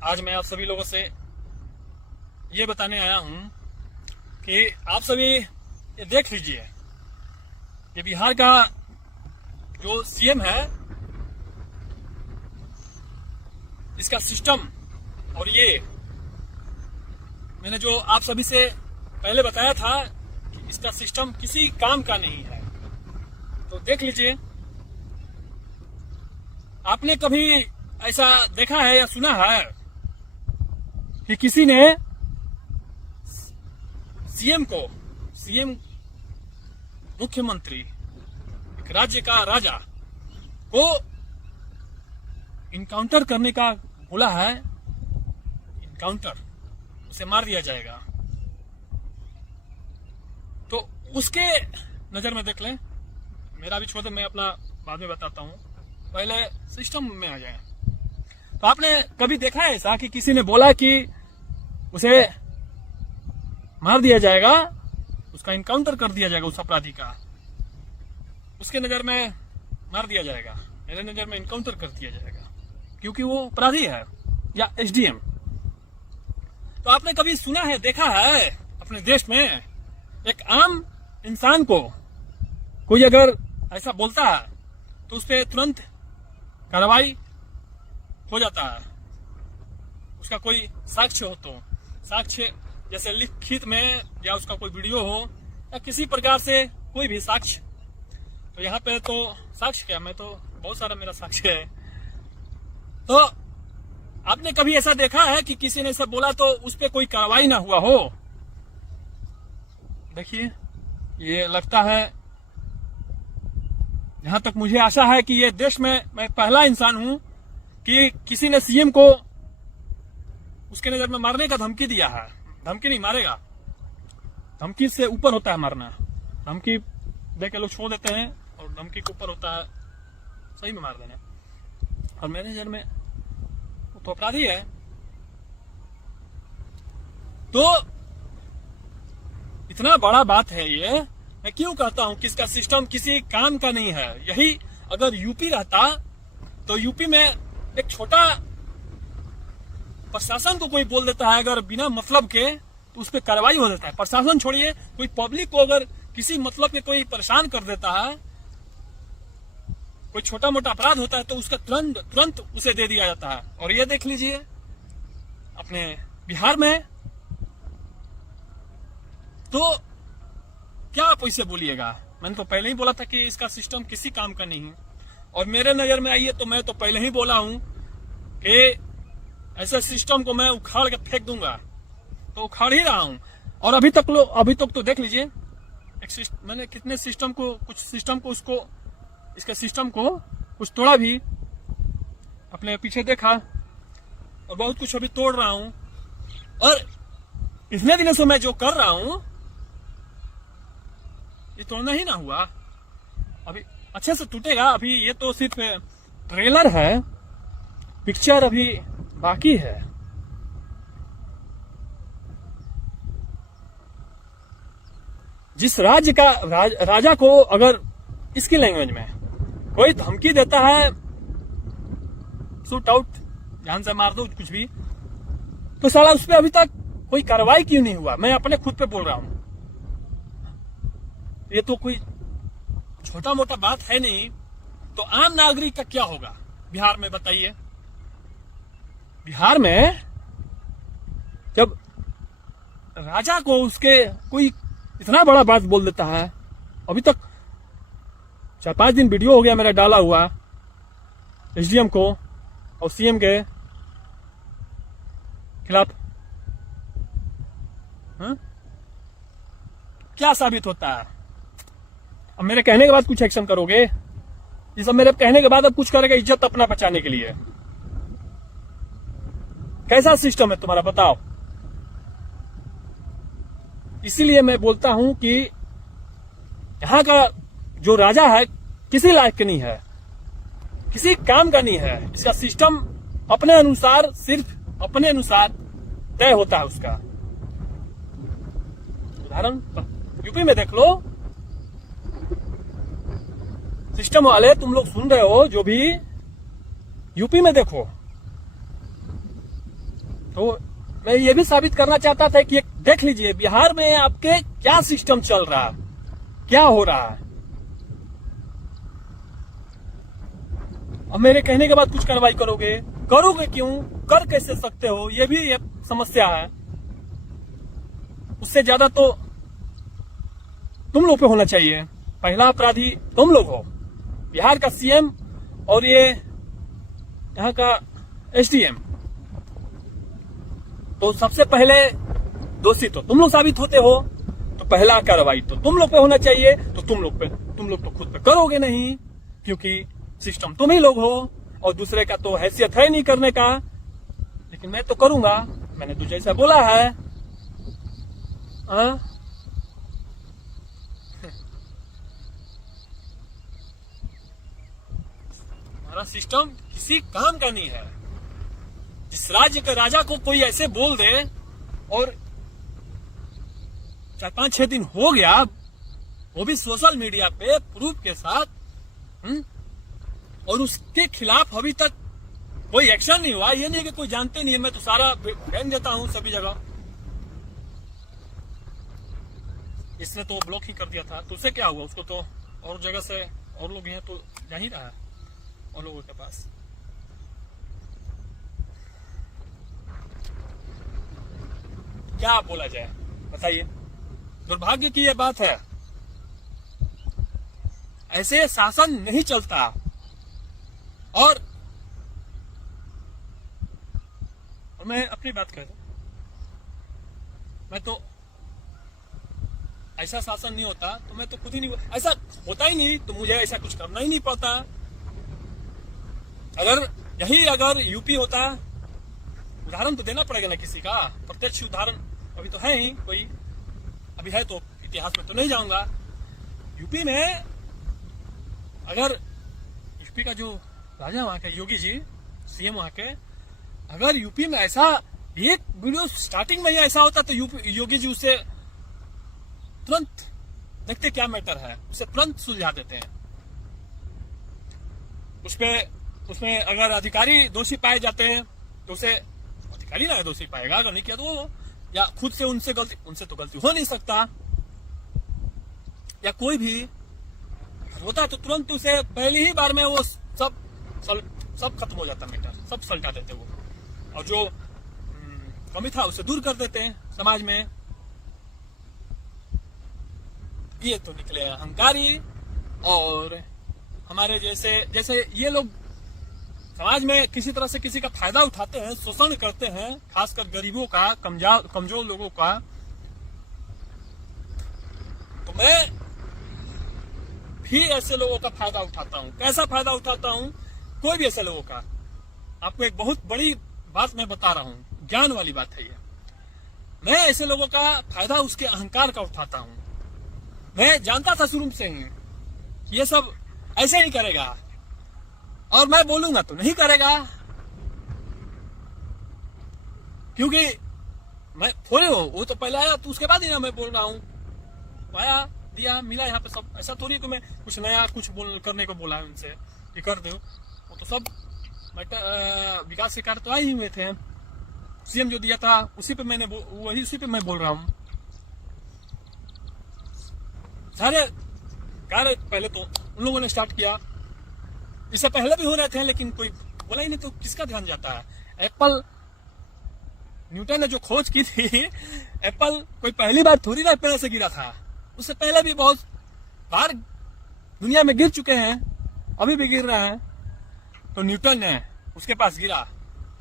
आज मैं आप सभी लोगों से ये बताने आया हूं कि आप सभी ये देख लीजिए कि बिहार का जो सीएम है, इसका सिस्टम, और ये मैंने जो आप सभी से पहले बताया था कि इसका सिस्टम किसी काम का नहीं है। तो देख लीजिए, आपने कभी ऐसा देखा है या सुना है कि किसी ने सीएम मुख्यमंत्री, एक राज्य का राजा को इनकाउंटर करने का बोला है? इनकाउंटर, उसे मार दिया जाएगा। तो उसके नजर में देख लें, मेरा भी छोड़ दे, मैं अपना बाद में बताता हूं, पहले सिस्टम में आ जाए। तो आपने कभी देखा है ऐसा कि किसी ने बोला कि उसे मार दिया जाएगा, उसका इनकाउंटर कर दिया जाएगा, उस अपराधी का उसके नजर में मार दिया जाएगा, मेरे नजर में इनकाउंटर कर दिया जाएगा क्योंकि वो अपराधी है या एसडीएम। तो आपने कभी सुना है, देखा है अपने देश में एक आम इंसान को कोई अगर ऐसा बोलता है तो उस पर तुरंत कार्रवाई हो जाता है? उसका कोई साक्ष्य हो तो, साक्ष्य जैसे लिखित में या उसका कोई वीडियो हो या किसी प्रकार से कोई भी साक्ष्य। तो यहाँ पे तो साक्ष्य क्या, मैं तो बहुत सारा मेरा साक्ष्य है। तो आपने कभी ऐसा देखा है कि किसी ने ऐसा बोला तो उस पर कोई कार्रवाई ना हुआ हो? देखिए, ये लगता है, जहां तक मुझे आशा है कि ये देश में मैं पहला इंसान हूं कि किसी ने सीएम को उसके नजर में मारने का धमकी दिया है। धमकी नहीं, मारेगा। धमकी से ऊपर होता है मारना। धमकी दे के लोग छोड़ देते हैं और धमकी के ऊपर होता है सही में मार देना। और मेरे नजर में वो तो अपराधी है। तो इतना बड़ा बात है ये। मैं क्यों कहता हूं कि इसका सिस्टम किसी काम का नहीं है। यही अगर यूपी रहता तो यूपी में एक छोटा प्रशासन को कोई बोल देता है अगर बिना मतलब के, तो उस पर कार्रवाई हो जाता है। प्रशासन छोड़िए, कोई पब्लिक को अगर किसी मतलब के कोई परेशान कर देता है, कोई छोटा मोटा अपराध होता है, तो उसका तुरंत उसे दे दिया जाता है। और ये देख लीजिए अपने बिहार में, तो क्या आप इसे बोलिएगा? मैंने तो पहले ही बोला था कि इसका सिस्टम किसी काम का नहीं है। और मेरे नजर में आइए तो मैं तो पहले ही बोला हूं कि ऐसे सिस्टम को मैं उखाड़ के फेंक दूंगा, तो उखाड़ ही रहा हूं। और अभी तक तो देख लीजिए, मैंने कितने सिस्टम को, कुछ सिस्टम को, उसको, इसके सिस्टम को कुछ तोड़ा भी, अपने पीछे देखा, और बहुत कुछ अभी तोड़ रहा हूं। और इतने दिनों से मैं जो कर रहा हूं, ये तोड़ना ही ना हुआ, अभी अच्छे से टूटेगा। अभी ये तो सिर्फ ट्रेलर है, पिक्चर अभी बाकी है। जिस राज्य का राजा को अगर इसकी लैंग्वेज में कोई धमकी देता है, शूट आउट, जान से मार दो, कुछ भी, तो साला उस पर अभी तक कोई कार्रवाई क्यों नहीं हुआ? मैं अपने खुद पे बोल रहा हूं। ये तो कोई छोटा मोटा बात है नहीं। तो आम नागरिक का क्या होगा बिहार में, बताइए? बिहार में जब राजा को उसके कोई इतना बड़ा बात बोल देता है, अभी तक 4-5 दिन वीडियो हो गया मेरा डाला हुआ एसडीएम को और सीएम के खिलाफ, क्या साबित होता है? अब मेरे कहने के बाद कुछ एक्शन करोगे? ये सब मेरे कहने के बाद अब कुछ करेगा इज्जत अपना बचाने के लिए? कैसा सिस्टम है तुम्हारा, बताओ? इसीलिए मैं बोलता हूं कि यहां का जो राजा है किसी लायक का नहीं है, किसी काम का नहीं है। इसका सिस्टम अपने अनुसार, सिर्फ अपने अनुसार तय होता है उसका। उदाहरण यूपी में देख लो, सिस्टम वाले तुम लोग सुन रहे हो, जो भी यूपी में देखो, तो मैं ये भी साबित करना चाहता था कि देख लीजिए बिहार में आपके क्या सिस्टम चल रहा है, क्या हो रहा है। अब मेरे कहने के बाद कुछ कार्रवाई करोगे क्यों, कर कैसे सकते हो, ये भी एक समस्या है। उससे ज्यादा तो तुम लोग पे होना चाहिए, पहला अपराधी तुम लोग हो, बिहार का सीएम और ये यहाँ का एसडीएम। तो सबसे पहले दोषी तो तुम लोग साबित होते हो, तो पहला कार्रवाई तो तुम लोग पे होना चाहिए। तो तुम लोग तो खुद पे करोगे नहीं, क्योंकि सिस्टम तुम ही लोग हो और दूसरे का तो हैसियत है नहीं करने का। लेकिन मैं तो करूंगा, मैंने तो जैसा बोला है। हमारा सिस्टम किसी काम का नहीं है। जिस राज्य के राजा को कोई ऐसे बोल दे और 4-5-6 दिन हो गया, वो भी सोशल मीडिया पे प्रूफ के साथ, और उसके खिलाफ अभी तक कोई एक्शन नहीं हुआ। ये नहीं कि कोई जानते नहीं है, मैं तो सारा बयान देता हूं सभी जगह। इसने तो ब्लॉक ही कर दिया था, तो उससे क्या हुआ, उसको तो और जगह से और लोग हैं तो जा ही रहा है और लोगों के पास। क्या बोला जाए बताइए, दुर्भाग्य की यह बात है। ऐसे शासन नहीं चलता। और मैं अपनी बात कर रहा हूं, मैं तो ऐसा शासन नहीं होता तो मैं तो खुद ही नहीं, ऐसा होता ही नहीं तो मुझे ऐसा कुछ करना ही नहीं पड़ता। अगर यूपी होता, उदाहरण तो देना पड़ेगा ना किसी का, प्रत्यक्ष उदाहरण अभी तो है ही कोई, अभी है तो इतिहास में तो नहीं जाऊंगा। यूपी में अगर यूपी का जो राजा वहां के योगी जी सीएम वहां के, अगर यूपी में ऐसा एक वीडियो स्टार्टिंग में ही ऐसा होता तो योगी जी उसे तुरंत देखते क्या मैटर है, उसे तुरंत सुलझा देते हैं। उसमें अगर अधिकारी दोषी पाए जाते हैं तो उसे अधिकारी ना दोषी पाएगा, अगर नहीं किया तो वो, या खुद से उनसे तो गलती हो नहीं सकता, या कोई भी होता तो तुरंत उसे पहली ही बार में वो सब खत्म हो जाता मैटर, सब सलटा देते वो, और जो कमी था उसे दूर कर देते हैं समाज में। ये तो निकले अहंकारी, और हमारे जैसे ये लोग समाज में किसी तरह से किसी का फायदा उठाते हैं, शोषण करते हैं, खासकर गरीबों का, कमजोर लोगों का। तो मैं भी ऐसे लोगों का फायदा उठाता हूं। कैसा फायदा उठाता हूं? कोई भी ऐसे लोगों का। आपको एक बहुत बड़ी बात मैं बता रहा हूं, ज्ञान वाली बात है ये। मैं ऐसे लोगों का फायदा उसके अहंकार का उठाता हूं। मैं जानता था शुरू से ही ये सब ऐसे ही करेगा, और मैं बोलूंगा तो नहीं करेगा, क्योंकि मैं थोड़े हो, वो तो पहले आया तो उसके बाद ही ना मैं बोल रहा हूं। आया, दिया, मिला यहाँ पे सब। ऐसा थोड़ी कि मैं कुछ नया करने को बोला है उनसे कि कर दो। वो तो सब विकास के कार्य तो आए ही हुए थे। सीएम जो दिया था उसी पे मैं बोल रहा हूँ। सारे कार्य पहले तो उन लोगों ने स्टार्ट किया, इससे पहले भी हो रहे थे, लेकिन कोई बोला ही नहीं तो किसका ध्यान जाता है। एप्पल, न्यूटन ने जो खोज की थी, एप्पल कोई पहली बार थोड़ी ना पेड़ से गिरा था, उससे पहले भी बहुत बार दुनिया में गिर चुके हैं, अभी भी गिर रहे हैं। तो न्यूटन ने उसके पास गिरा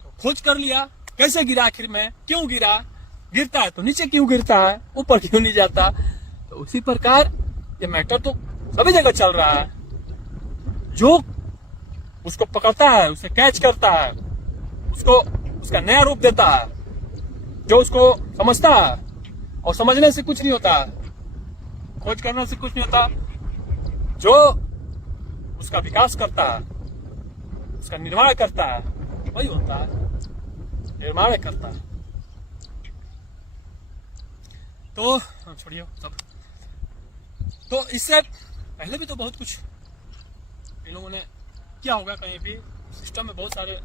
तो खोज कर लिया कैसे गिरा, आखिर में क्यों गिरा, गिरता है तो नीचे क्यों गिरता है, ऊपर क्यों नहीं जाता। तो उसी प्रकार ये मैटर तो सभी जगह चल रहा है। जो उसको पकड़ता है, उसे कैच करता है, उसको उसका नया रूप देता है, जो उसको समझता है, और समझने से कुछ नहीं होता, खोज करने से कुछ नहीं होता, जो उसका विकास करता है, उसका निर्माण करता है, वही होता है, निर्माण करता है। तो छोड़िए सब। तो इससे पहले भी तो बहुत कुछ इन लोगों ने किया होगा, कहीं भी सिस्टम में बहुत सारे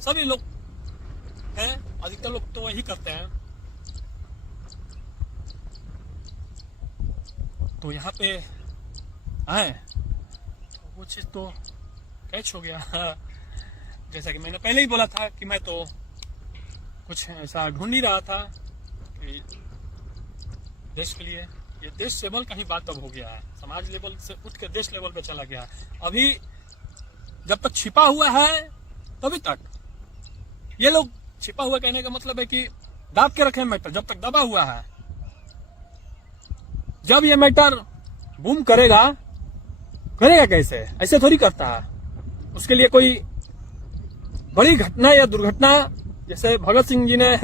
सभी लोग हैं अधिकतर लोग तो वही करते हैं। तो यहाँ पे आए तो वो चीज तो कैच हो गया। जैसा कि मैंने पहले ही बोला था कि मैं तो कुछ ऐसा ढूंढ नहीं रहा था कि देश के लिए, ये देश लेवल का ही बात अब हो गया है, समाज लेवल से उठ के देश लेवल पे चला गया। अभी जब तक छिपा हुआ है तभी तक ये लोग, छिपा हुआ कहने का मतलब है कि दाब के रखे मैटर। जब तक दबा हुआ है, जब ये मैटर बूम करेगा कैसे? ऐसे थोड़ी करता है। उसके लिए कोई बड़ी घटना या दुर्घटना, जैसे भगत सिंह जी ने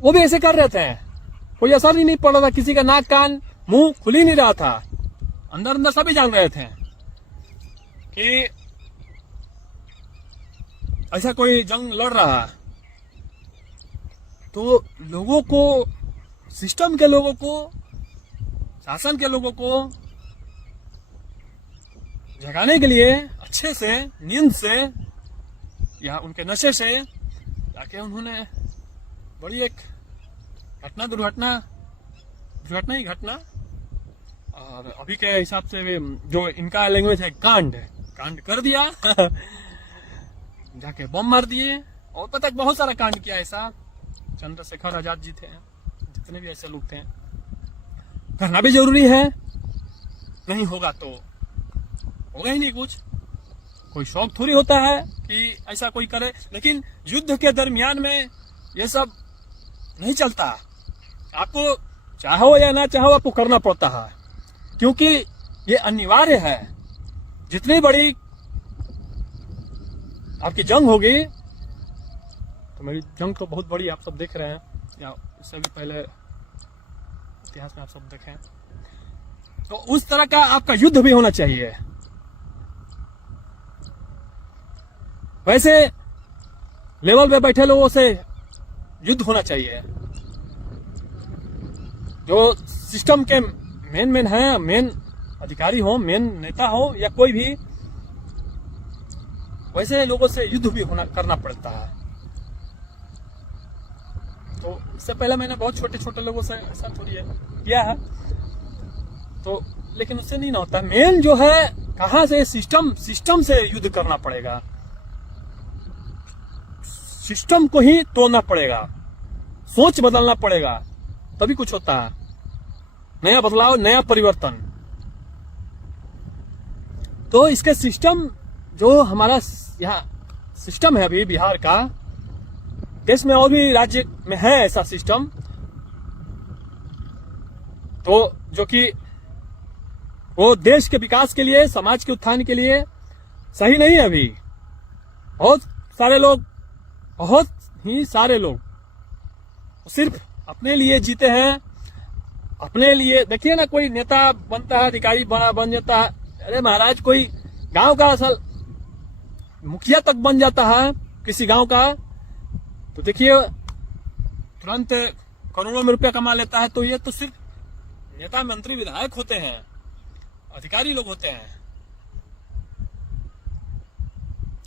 वो भी ऐसे कर रहे थे, कोई असर ही नहीं पड़ रहा था, किसी का नाक कान मुंह खुल ही नहीं रहा था, अंदर अंदर सभी जान रहे थे कि ऐसा कोई जंग लड़ रहा है। तो लोगों को, सिस्टम के लोगों को, शासन के लोगों को जगाने के लिए अच्छे से नींद से या उनके नशे से जाके उन्होंने बड़ी एक दुर्घटना ही घटना, और अभी के हिसाब से जो इनका लैंग्वेज है कांड कर दिया। जाके बम मार दिए, और पता बहुत सारा कांड किया ऐसा। चंद्रशेखर आजाद जी थे, जितने भी ऐसे लोग थे। करना भी जरूरी है, नहीं होगा तो होगा ही नहीं कुछ। कोई शौक थोड़ी होता है कि ऐसा कोई करे, लेकिन युद्ध के दरमियान में ये सब नहीं चलता। आपको चाहो या ना चाहो, आपको करना पड़ता है, क्योंकि ये अनिवार्य है। जितनी बड़ी आपकी जंग होगी, तो मेरी जंग तो बहुत बड़ी आप सब देख रहे हैं, या इससे भी पहले इतिहास में आप सब देखें, तो उस तरह का आपका युद्ध भी होना चाहिए। वैसे लेवल पे बैठे लोगों से युद्ध होना चाहिए। जो सिस्टम के मेन है, मेन अधिकारी हो, मेन नेता हो, या कोई भी, वैसे लोगों से युद्ध भी करना पड़ता है। तो इससे पहले मैंने बहुत छोटे छोटे लोगों से ऐसा थोड़ी किया है, तो लेकिन उससे नहीं ना होता। मेन जो है, कहां से सिस्टम से युद्ध करना पड़ेगा, सिस्टम को ही तोड़ना पड़ेगा, सोच बदलना पड़ेगा, तभी कुछ होता है। नया बदलाव, नया परिवर्तन। तो इसके सिस्टम, जो हमारा यहाँ सिस्टम है अभी बिहार का, देश में और भी राज्य में है ऐसा सिस्टम, तो जो कि वो देश के विकास के लिए, समाज के उत्थान के लिए सही नहीं है। अभी बहुत ही सारे लोग सिर्फ अपने लिए जीते हैं, अपने लिए। देखिए ना, कोई नेता बनता है, अधिकारी बड़ा बन जाता है, अरे महाराज कोई गांव का असल मुखिया तक बन जाता है किसी गांव का, तो देखिए तुरंत करोड़ों में रुपया कमा लेता है। तो ये तो सिर्फ नेता, मंत्री, विधायक होते हैं, अधिकारी लोग होते हैं।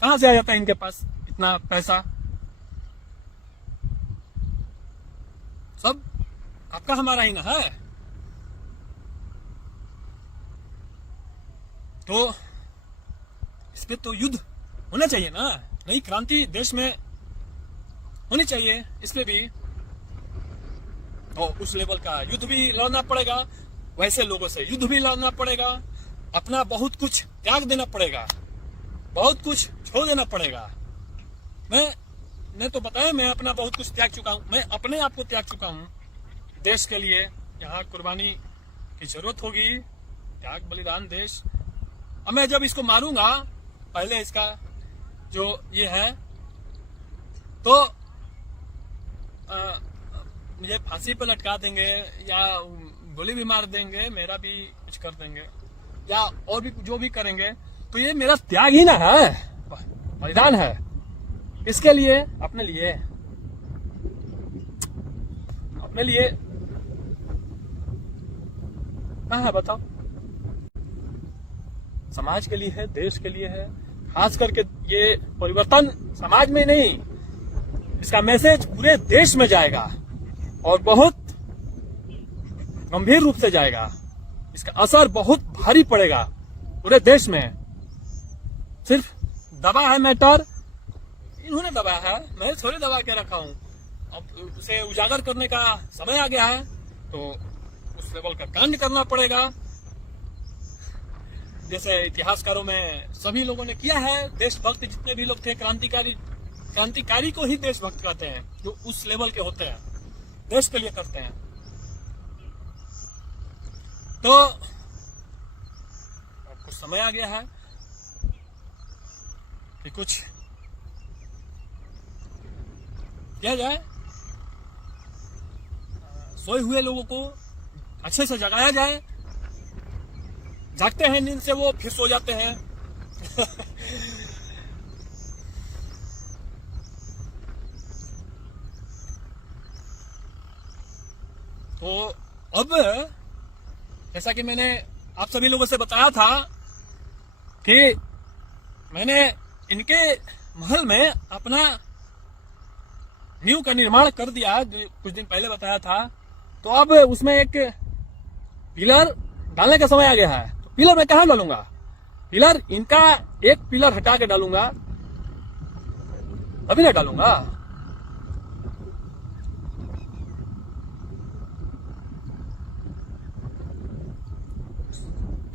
कहां से आ जाता है इनके पास इतना पैसा? सब आपका हमारा ही ना है। तो इस पे तो युद्ध होना चाहिए ना, नई क्रांति देश में होनी चाहिए इस पे भी। तो उस लेवल का युद्ध भी लड़ना पड़ेगा, वैसे लोगों से युद्ध भी लड़ना पड़ेगा, अपना बहुत कुछ त्याग देना पड़ेगा, बहुत कुछ छोड़ देना पड़ेगा। मैं तो बताया, मैं अपना बहुत कुछ त्याग चुका हूं, मैं अपने आप को त्याग चुका हूं देश के लिए। यहाँ कुर्बानी की जरूरत होगी, त्याग, बलिदान, देश। अब मैं जब इसको मारूंगा, पहले इसका जो ये है, तो मुझे फांसी पर लटका देंगे या गोली भी मार देंगे, मेरा भी कुछ कर देंगे, या और भी जो भी करेंगे, तो ये मेरा त्याग ही ना है, बलिदान है। इसके लिए, अपने लिए, कहाँ है बताओ? समाज के लिए है, देश के लिए है। खास करके ये परिवर्तन समाज में नहीं, इसका मैसेज पूरे देश में जाएगा और बहुत गंभीर रूप से जाएगा। इसका असर बहुत भारी पड़ेगा पूरे देश में। सिर्फ दबा है मैटर, इन्होंने दबाया है, मैं थोड़ी दबा के रखा हूं। अब उसे उजागर करने का समय आ गया है तो उस लेवल का कांड करना पड़ेगा, जैसे इतिहासकारों में सभी लोगों ने किया है। देशभक्त जितने भी लोग थे, क्रांतिकारी को ही देशभक्त कहते हैं, जो उस लेवल के होते हैं, देश के लिए करते हैं। तो अब कुछ समय आ गया है कि कुछ किया जाए, सोए हुए लोगों को अच्छे से जगाया जाए। जागते हैं नींद से वो, फिर सो जाते हैं। तो अब जैसा कि मैंने आप सभी लोगों से बताया था कि मैंने इनके महल में अपना नींव का निर्माण कर दिया, जो कुछ दिन पहले बताया था। तो अब उसमें एक पिलर डालने का समय आ गया है। तो पिलर मैं कहां डालूंगा? पिलर इनका एक पिलर हटा के डालूंगा, अभी ना डालूंगा।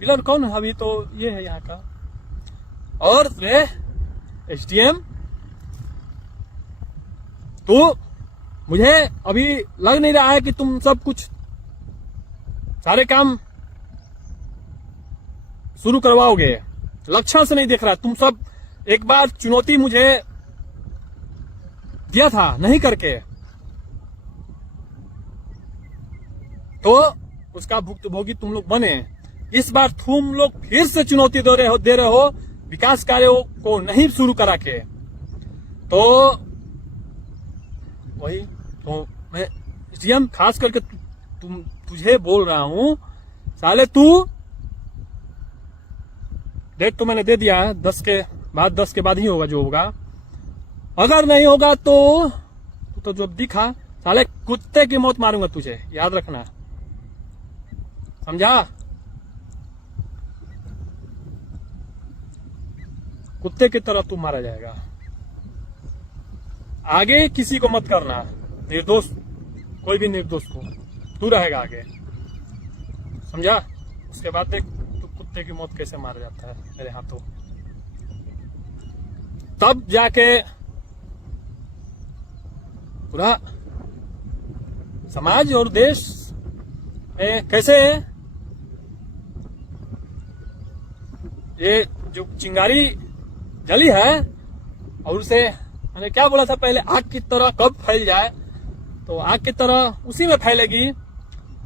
पिलर कौन है? अभी तो ये है यहाँ का, और वे एसडीएम। तो मुझे अभी लग नहीं रहा है कि तुम सब कुछ सारे काम शुरू करवाओगे, लक्षण से नहीं दिख रहा। तुम सब एक बार चुनौती मुझे दिया था नहीं करके, तो उसका भुक्तभोगी तुम लोग बने। इस बार तुम लोग फिर से चुनौती दे रहे हो विकास कार्यों को नहीं शुरू करा के। तो वही तो मैं सीएम खास करके तुझे बोल रहा हूं, साले तू डेट तो मैंने दे दिया है, 10 के बाद ही होगा जो होगा। अगर नहीं होगा तो जो दिखा, साले कुत्ते की मौत मारूंगा तुझे, याद रखना, समझा? कुत्ते की तरह तू मारा जाएगा। आगे किसी को मत करना, निर्दोष, कोई भी निर्दोष को, तू रहेगा आगे, समझा? उसके बाद देख तू कुत्ते की मौत कैसे मारा जाता है मेरे हाथों, तब जाके पूरा समाज और देश में कैसे ये जो चिंगारी जली है, और उसे मैंने क्या बोला था पहले, आग की तरह कब फैल जाए, तो आग की तरह उसी में फैलेगी।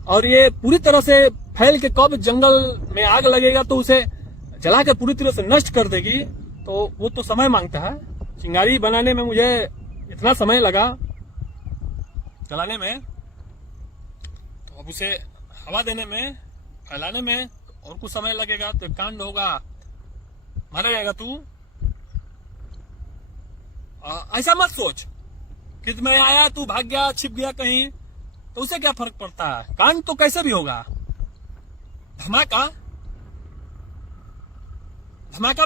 और ये पूरी तरह से फैल के कब जंगल में आग लगेगा तो उसे जला के पूरी तरह से नष्ट कर देगी। तो वो तो समय मांगता है। चिंगारी बनाने में मुझे इतना समय लगा जलाने में, तो अब उसे हवा देने में, फैलाने में और कुछ समय लगेगा। तो कांड होगा, मारा जाएगा तू। ऐसा मत सोच कि मैं आया तू भाग गया, छिप गया कहीं, तो उसे क्या फर्क पड़ता है? कांड तो कैसे भी होगा। धमाका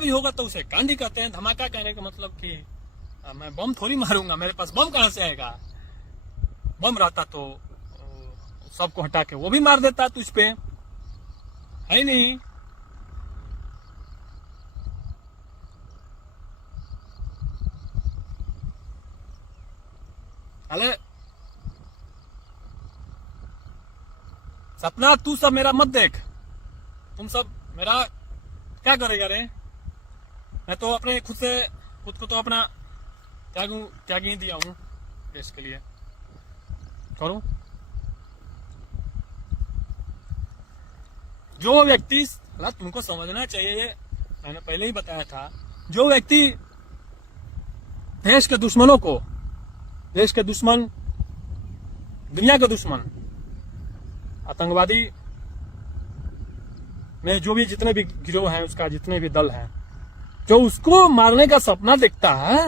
भी होगा तो उसे कांड ही कहते हैं। धमाका कहने का मतलब कि मैं बम थोड़ी मारूंगा, मेरे पास बम कहां से आएगा? बम रहता तो सबको हटा के वो भी मार देता तुझ पे, है नहीं? अरे सपना तू सब मेरा मत देख, तुम सब मेरा क्या करेगा रे? मैं तो अपने खुद को तो अपना त्याग ही दिया हूं देश के लिए। करूं जो व्यक्ति, तुमको समझना चाहिए, ये मैंने पहले ही बताया था, जो व्यक्ति देश के दुश्मनों को, देश के दुश्मन, दुनिया के दुश्मन, आतंकवादी में जो भी जितने भी गिरोह हैं, उसका जितने भी दल हैं, जो उसको मारने का सपना देखता है,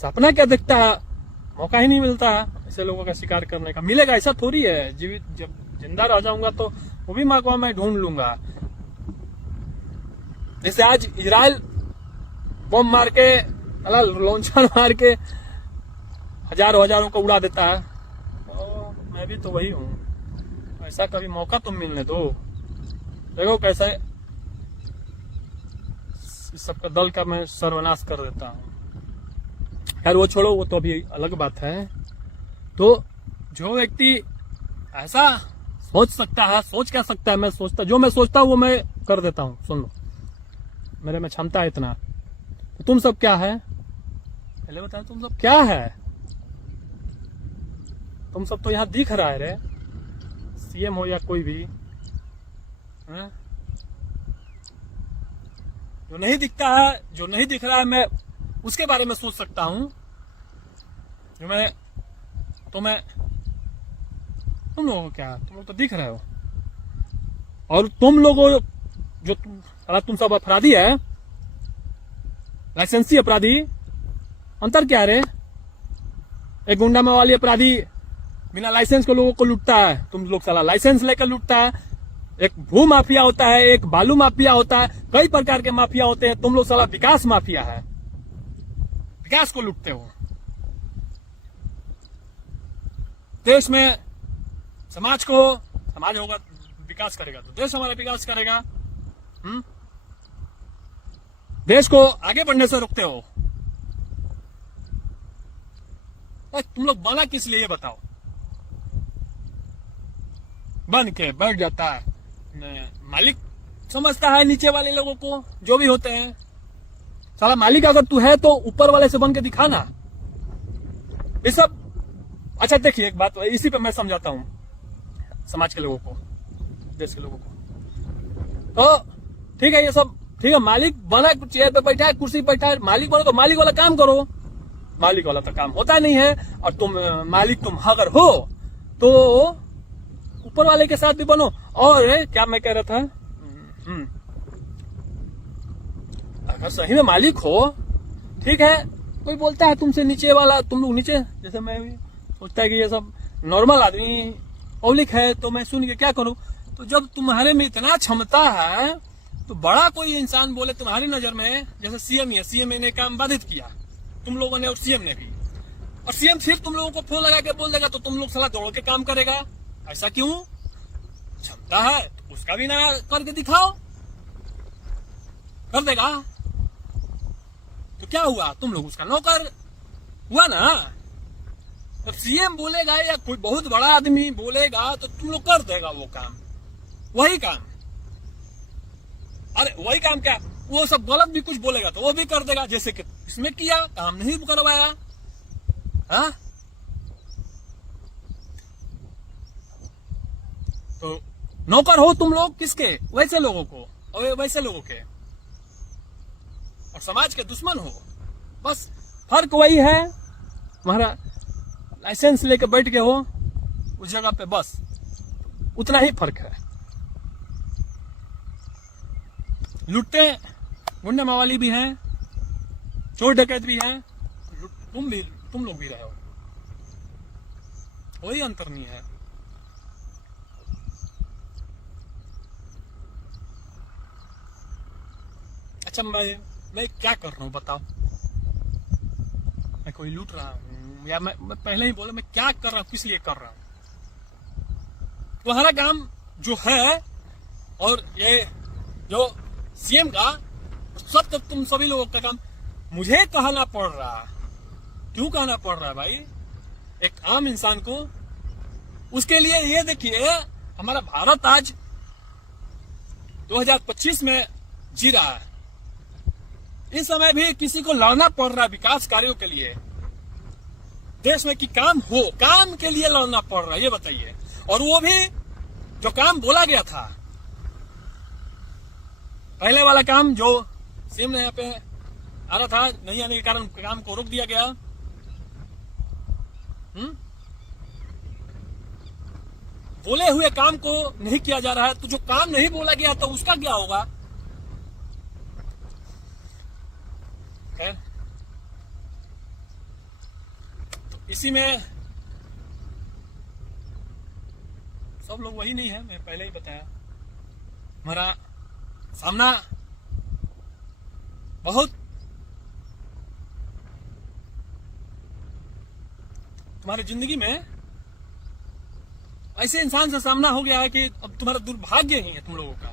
सपना क्या दिखता है, मौका ही नहीं मिलता ऐसे लोगों का शिकार करने का। मिलेगा ऐसा थोड़ी है, जीवित जब जिंदा रह जाऊंगा तो वो भी मौका मैं ढूंढ लूंगा। जैसे आज इजराइल बम मार के लॉन्चर मार के हजारों को उड़ा देता है, तो मैं भी तो वही हूं। ऐसा कभी मौका तुम मिलने दो, देखो कैसे इस सबका दल का मैं सर्वनाश कर देता हूं। यार वो छोड़ो, वो तो अभी अलग बात है। तो जो व्यक्ति ऐसा सोच सकता है, सोच क्या सकता है, जो मैं सोचता हूं वो मैं कर देता हूं। सुन लो, मेरे में क्षमता है इतना। तो तुम सब क्या है, पहले बताओ तुम सब क्या है? तुम सब तो यहां दिख रहा है रे, सीएम हो या कोई भी है? जो नहीं दिखता है, जो नहीं दिख रहा है, मैं उसके बारे में सोच सकता हूं। जो मैं तुम लोगों को क्या, तुम लोग तो दिख रहे हो। और तुम लोगों जो तुम सब अपराधी है, लाइसेंसी अपराधी, अंतर क्या है रे? एक गुंडा मवाली अपराधी बिना लाइसेंस के लोगों को लूटता है, तुम लोग साला लाइसेंस लेकर लूटता है। एक भू माफिया होता है, एक बालू माफिया होता है, कई प्रकार के माफिया होते हैं। तुम लोग साला विकास माफिया है, विकास को लूटते हो। देश में समाज होगा विकास करेगा तो देश हमारा विकास करेगा। देश को आगे बढ़ने से रोकते हो। तुम लोग बना किस लिए, ये बताओ? बन के बैठ जाता है, मालिक समझता है नीचे वाले लोगों को, जो भी होते हैं। साला मालिक अगर तू है तो ऊपर वाले से बन के दिखाना। ये सब अच्छा देखिए, एक बात इसी पे मैं समझाता हूं समाज के लोगों को, देश के लोगों को। तो ठीक है, ये सब ठीक है। मालिक बना, चेयर पे बैठा है, कुर्सी पे बैठा है, मालिक बनो तो मालिक वाला काम करो। मालिक वाला तो काम होता नहीं है। और तुम मालिक तुम अगर हो तो ऊपर वाले के साथ भी बनो। और क्या मैं कह रहा था, अगर सही में मालिक हो, ठीक है, कोई बोलता है तुमसे नीचे वाला, तुम लोग नीचे, जैसे मैं भी सोचता है कि ये सब नॉर्मल आदमी पब्लिक है, तो मैं सुन के क्या करूं? तो जब तुम्हारे में इतना क्षमता है तो बड़ा कोई इंसान बोले तुम्हारी नजर में, जैसे सीएम है, सीएम ने काम बाधित किया तुम लोगों ने और सीएम ने भी, और सीएम फिर तुम लोगों को फोन लगा के बोल देगा, तो तुम लोग साला दौड़ के काम करेगा। ऐसा क्यों? क्षमता है तो उसका भी ना करके दिखाओ, कर देगा। तो क्या हुआ, तुम लोग उसका नौकर हुआ ना। जब सीएम बोलेगा या कोई बहुत बड़ा आदमी बोलेगा तो तुम लोग कर देगा वो काम, वही काम। अरे वही काम क्या, वो सब गलत भी कुछ बोलेगा तो वो भी कर देगा, जैसे कि इसमें किया, काम नहीं करवाया। हाँ, तो नौकर हो तुम लोग किसके? वैसे लोगों को, और वैसे लोगों के, और समाज के दुश्मन हो। बस फर्क वही है, तुम्हारा लाइसेंस लेके बैठ के हो उस जगह पे, बस उतना ही फर्क है। लुट्टे गुंडा मवाली भी हैं, चोर डकैत भी हैं, तुम लोग भी रहे हो, वही अंतर नहीं है। अच्छा, मैं क्या कर रहा हूं बताओ? मैं कोई लूट रहा हूं या मैं पहले ही बोला मैं क्या कर रहा हूं, किस लिए कर रहा हूं? तुम्हारा काम जो है और ये जो सीएम का सब, तब तुम सभी लोगों का काम मुझे कहना पड़ रहा। क्यों कहना पड़ रहा है भाई एक आम इंसान को? उसके लिए ये देखिए, हमारा भारत आज 2025 में जी रहा है। इस समय भी किसी को लड़ना पड़ रहा है विकास कार्यों के लिए, देश में कि काम हो, काम के लिए लड़ना पड़ रहा है, ये बताइए। और वो भी जो काम बोला गया था, पहले वाला काम जो सीएम ने यहाँ पे आ रहा था, नहीं आने के कारण काम को रोक दिया गया। बोले हुए काम को नहीं किया जा रहा है, तो जो काम नहीं बोला गया तो उसका क्या होगा? इसी में सब लोग वही नहीं है, मैं पहले ही बताया। हमारा सामना बहुत, तुम्हारी जिंदगी में ऐसे इंसान से सामना हो गया है कि अब तुम्हारा दुर्भाग्य ही है तुम लोगों का।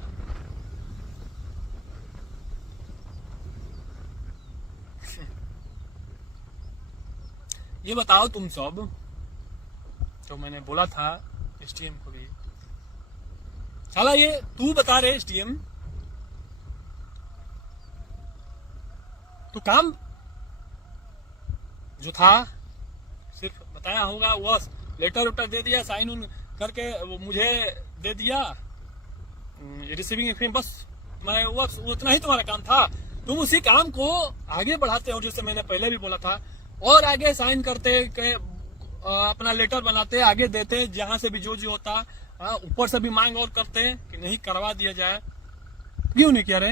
ये बताओ तुम सब, जो मैंने बोला था एसटीएम को भी, साला ये तू बता रहे एसटीएम, तो काम जो था सिर्फ बताया होगा, वो लेटर उटर दे दिया, साइन उन करके वो मुझे दे दिया, रिसीविंग फ्रेम, बस मैं वो उतना ही तुम्हारा काम था। तुम उसी काम को आगे बढ़ाते हो, जैसे मैंने पहले भी बोला था, और आगे साइन करते अपना लेटर बनाते, आगे देते, जहां से भी जो होता, ऊपर से भी मांग और करते कि नहीं करवा दिया जाए। क्यों नहीं किया रहे?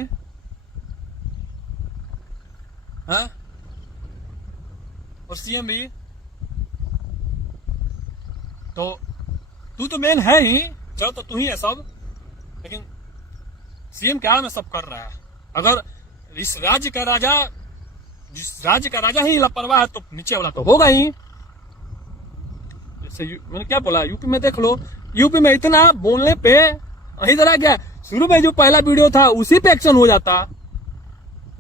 हाँ? और सीएम भी तो, तू तो मेन है ही, चलो तो तू ही है सब, लेकिन सीएम क्या में सब कर रहा है। अगर इस राज्य का राजा, जिस राज्य का राजा ही लापरवाह है, तो नीचे वाला तो होगा ही। जैसे मैंने क्या बोला, यूपी में देख लो, यूपी में इतना बोलने पे इधर आ गया, शुरू में जो पहला वीडियो था उसी पे एक्शन हो जाता।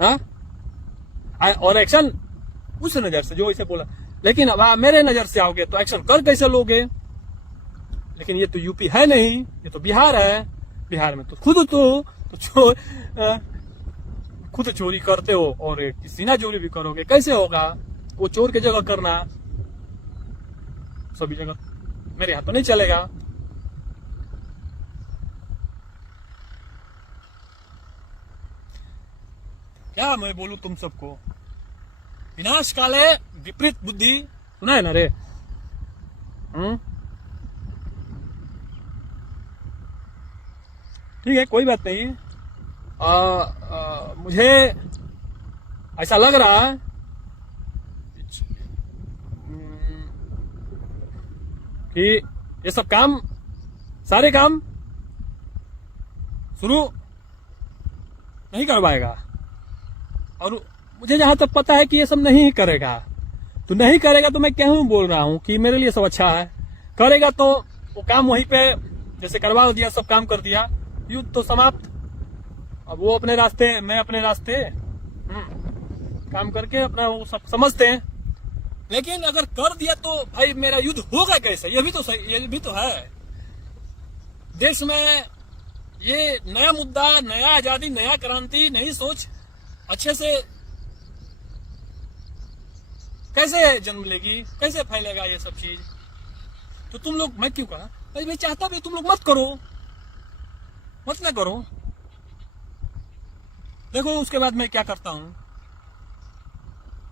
हाँ? और एक्शन उस नजर से जो इसे बोला, लेकिन अब मेरे नजर से आओगे तो एक्शन कर कैसे लोगे? लेकिन ये तो यूपी है नहीं, ये तो बिहार है। बिहार में तो खुद चोरी करते हो और सीना चोरी भी करोगे, कैसे होगा? वो चोर की जगह करना सभी जगह मेरे यहाँ तो नहीं चलेगा। क्या मैं बोलूं तुम सबको, विनाश काले विपरीत बुद्धि, सुना है ना रे? ठीक है, कोई बात नहीं। मुझे ऐसा लग रहा है कि ये सब काम, सारे काम शुरू नहीं करवाएगा, और मुझे जहां तक पता है कि ये सब नहीं करेगा। तो नहीं करेगा तो मैं क्यों बोल रहा हूं कि मेरे लिए सब अच्छा है। करेगा तो वो काम वहीं पे जैसे करवा दिया, सब काम कर दिया, युद्ध तो समाप्त। अब वो अपने रास्ते, मैं अपने रास्ते, काम करके अपना वो सब समझते हैं। लेकिन अगर कर दिया तो भाई मेरा युद्ध होगा कैसे? ये भी तो सही, ये भी तो है। देश में ये नया मुद्दा, नया आजादी, नया क्रांति, नई सोच अच्छे से कैसे जन्म लेगी, कैसे फैलेगा ये सब चीज? तो तुम लोग, मैं क्यों कहा भाई, मैं चाहता भी तुम लोग मत करो, मत ना करो। देखो उसके बाद मैं क्या करता हूं,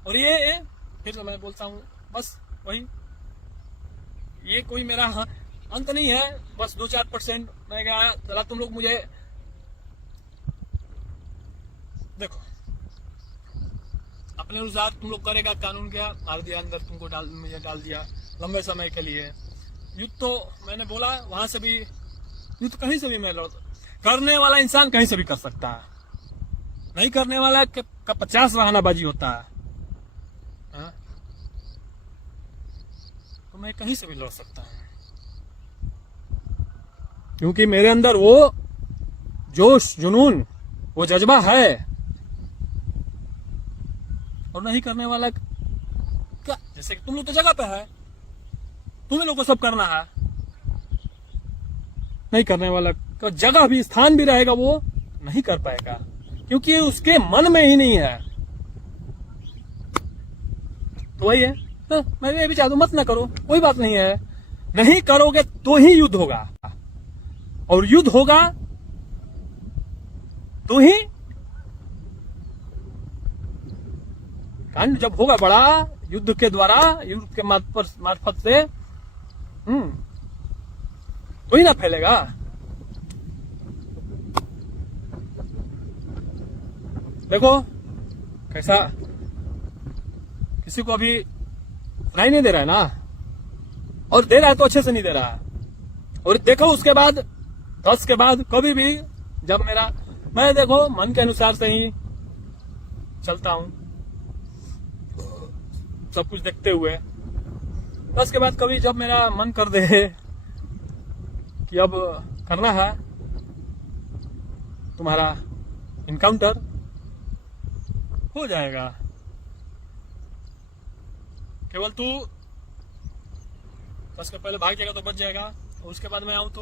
और ये फिर तो मैं बोलता हूं बस वही, ये कोई मेरा अंत नहीं है, बस 2-4% मैं गया। चला तुम लोग मुझे देखो, अपने अनुसार तुम लोग करेगा, कानून क्या डाल दिया अंदर, तुमको मुझे डाल दिया लंबे समय के लिए। युद्ध तो मैंने बोला, वहां से भी युद्ध कहीं से भी मैं लड़, करने वाला इंसान कहीं से भी कर सकता है, नहीं करने वाला का 50 बहानाबाजी होता है। तो मैं कहीं से भी लड़ सकता हूं, क्योंकि मेरे अंदर वो जोश, जुनून, वो जज्बा है। और नहीं करने वाला क्या, जैसे कि तुम लोग तो जगह पे है, तुम्हें लोग को सब करना है। नहीं करने वाला का जगह भी, स्थान भी रहेगा, वो नहीं कर पाएगा, क्योंकि उसके मन में ही नहीं है। तो वही है, तो मैं ये भी चाहता हूं मत ना करो, कोई बात नहीं है। नहीं करोगे तो ही युद्ध होगा, और युद्ध होगा तो ही कांड जब होगा बड़ा, युद्ध के द्वारा, युद्ध के मार्फत से तो ही ना फैलेगा। देखो कैसा, किसी को अभी उतना ही नहीं दे रहा है ना, और दे रहा है तो अच्छे से नहीं दे रहा है। और देखो उसके बाद 10 के बाद कभी भी जब मैं देखो मन के अनुसार से ही चलता हूं, सब कुछ देखते हुए। 10 के बाद कभी जब मेरा मन कर दे कि अब करना है तुम्हारा इनकाउंटर, हो जाएगा। केवल तू 10 के पहले भाग जाएगा तो बच जाएगा। और उसके बाद मैं आऊं तो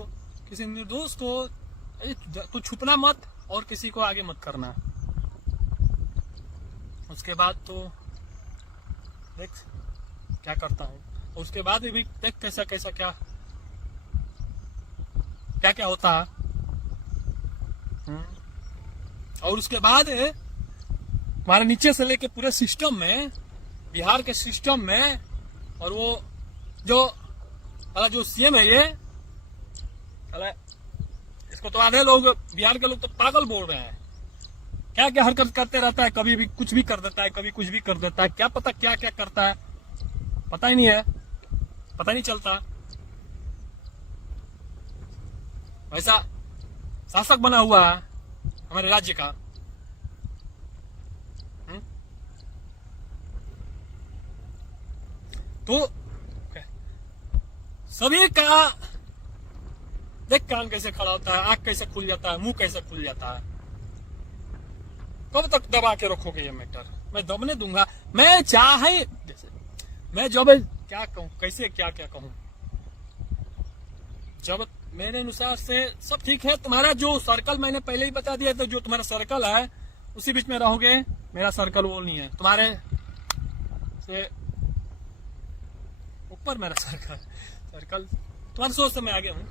किसी निर्दोष को तू छुपना मत और किसी को आगे मत करना। उसके बाद तो देख क्या करता हूं, और उसके बाद भी देख कैसा कैसा क्या क्या क्या होता है। और उसके बाद हमारे नीचे से लेके पूरे सिस्टम में, बिहार के सिस्टम में, और वो जो सीएम है ये, इसको तो आधे लोग बिहार के लोग तो पागल बोल रहे हैं। क्या क्या हरकत करते रहता है, कभी भी कुछ भी कर देता है, कभी कुछ भी कर देता है। क्या पता क्या क्या करता है, पता ही नहीं है, पता नहीं चलता। वैसा शासक बना हुआ है हमारे राज्य का। तो सभी का देख कान कैसे खड़ा होता है, आंख कैसे खुल जाता है, मुंह कैसे खुल जाता है। कब तक दबा के रखोगे ये मैटर? मैं दबने दूंगा। मैं चाहे जैसे मैं जब क्या कहूं, कैसे क्या क्या कहूं, जब मेरे अनुसार से सब ठीक है। तुम्हारा जो सर्कल मैंने पहले ही बता दिया था, जो तुम्हारा सर्कल है उसी बीच में रहोगे। मेरा सर्कल वो नहीं है, तुम्हारे से ऊपर मेरा सर्कल तुम्हारी सोच से मैं आगे हूं,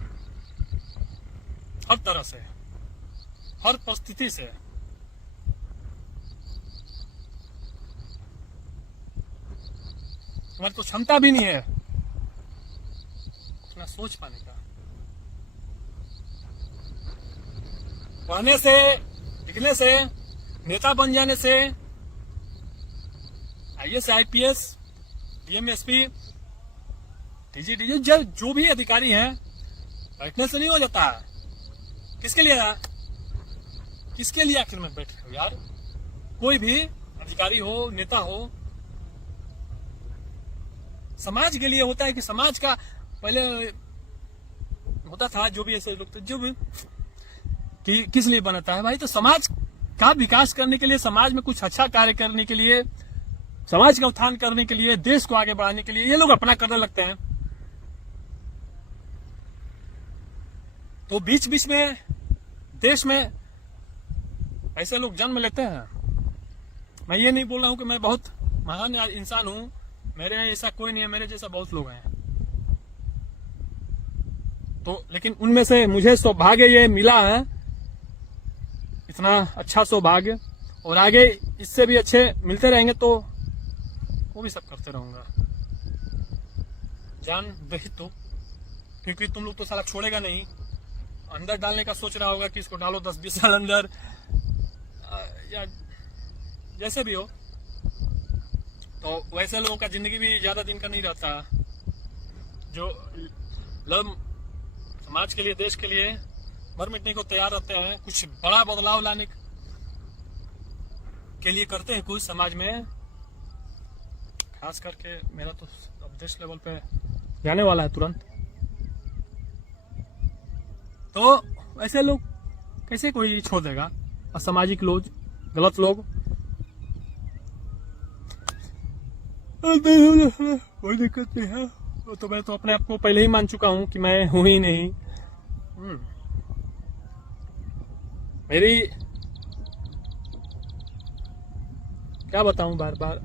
हर तरह से, हर परिस्थिति से। तुम्हारी तो क्षमता भी नहीं है इतना सोच पाने का। पढ़ने से, लिखने से, नेता बन जाने से, आईएएस, आईपीएस, डीएमएसपी, डीजी जो भी अधिकारी हैं, बैठने से नहीं हो जाता है। किसके लिए है? किसके लिए आखिर में बैठे हो यार? कोई भी अधिकारी हो, नेता हो, समाज के लिए होता है कि समाज का पहले होता था, जो भी ऐसे लोग थे, जो भी कि किस लिए बनता है भाई? तो समाज का विकास करने के लिए, समाज में कुछ अच्छा कार्य करने के लिए, समाज का उत्थान करने के लिए, देश को आगे बढ़ाने के लिए ये लोग अपना करने लगते हैं। तो बीच बीच में देश में ऐसे लोग जन्म लेते हैं। मैं ये नहीं बोल रहा हूं कि मैं बहुत महान इंसान हूं, मेरे ऐसा कोई नहीं है, मेरे जैसा बहुत लोग हैं। तो लेकिन उनमें से मुझे सौभाग्य ये मिला है, इतना अच्छा सौभाग्य, और आगे इससे भी अच्छे मिलते रहेंगे तो वो भी सब करते रहूंगा, जान दही तो। क्योंकि तुम लोग तो साला छोड़ेगा नहीं, अंदर डालने का सोच रहा होगा कि इसको डालो 10-20 साल अंदर, या जैसे भी हो। तो वैसे लोगों का जिंदगी भी ज्यादा दिन का नहीं रहता, जो समाज के लिए, देश के लिए मर मिटने को तैयार रहते हैं, कुछ बड़ा बदलाव लाने के लिए करते हैं कुछ समाज में। खास करके मेरा तो अब देश लेवल पे जाने वाला है तुरंत। तो ऐसे लोग कैसे कोई छोड़ देगा? असामाजिक लोग, गलत लोग, कोई दिक्कत नहीं है। तो मैं तो अपने आप को पहले ही मान चुका हूं कि मैं हूं ही नहीं। मेरी क्या बताऊं, बार बार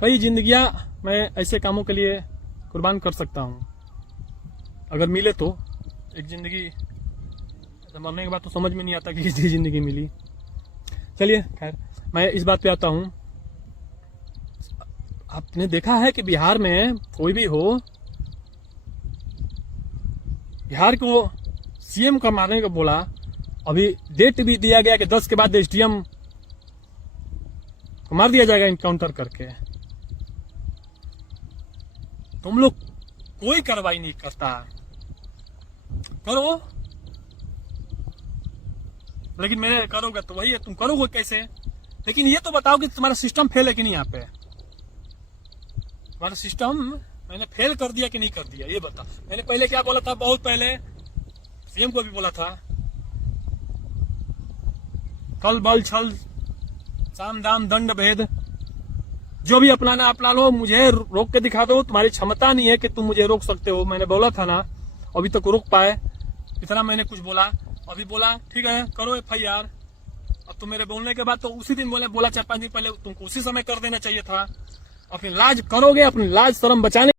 कई जिंदगियां मैं ऐसे कामों के लिए कुर्बान कर सकता हूं, अगर मिले तो। एक जिंदगी मरने के बाद तो समझ में नहीं आता कि कितनी जिंदगी मिली। चलिए खैर, मैं इस बात पे आता हूं। आपने देखा है कि बिहार में कोई भी हो, बिहार को सीएम का मारने को बोला, अभी डेट भी दिया गया कि 10 के बाद एसडीएम को मार दिया जाएगा इनकाउंटर करके। तुम लोग कोई कार्रवाई नहीं करता। करो, लेकिन मेरे करोगे तो वही है, तुम करोगे कैसे? लेकिन ये तो बताओ कि तुम्हारा सिस्टम फेल है कि नहीं? यहाँ पे तुम्हारा सिस्टम मैंने फेल कर दिया कि नहीं कर दिया, ये बताओ। मैंने पहले क्या बोला था, बहुत पहले सीएम को भी बोला था, कल बल छल साम दाम दंड भेद, जो भी अपनाना अपना लो, मुझे रोक के दिखा दो। तुम्हारी क्षमता नहीं है कि तुम मुझे रोक सकते हो। मैंने बोला था ना, अभी तक रोक पाए, इतना मैंने कुछ बोला। अभी बोला ठीक है करो FIR। अब तो मेरे बोलने के बाद तो उसी दिन बोला 4-5 दिन पहले, तुमको उसी समय कर देना चाहिए था। अपनी लाज करोगे, अपनी लाज शर्म बचाने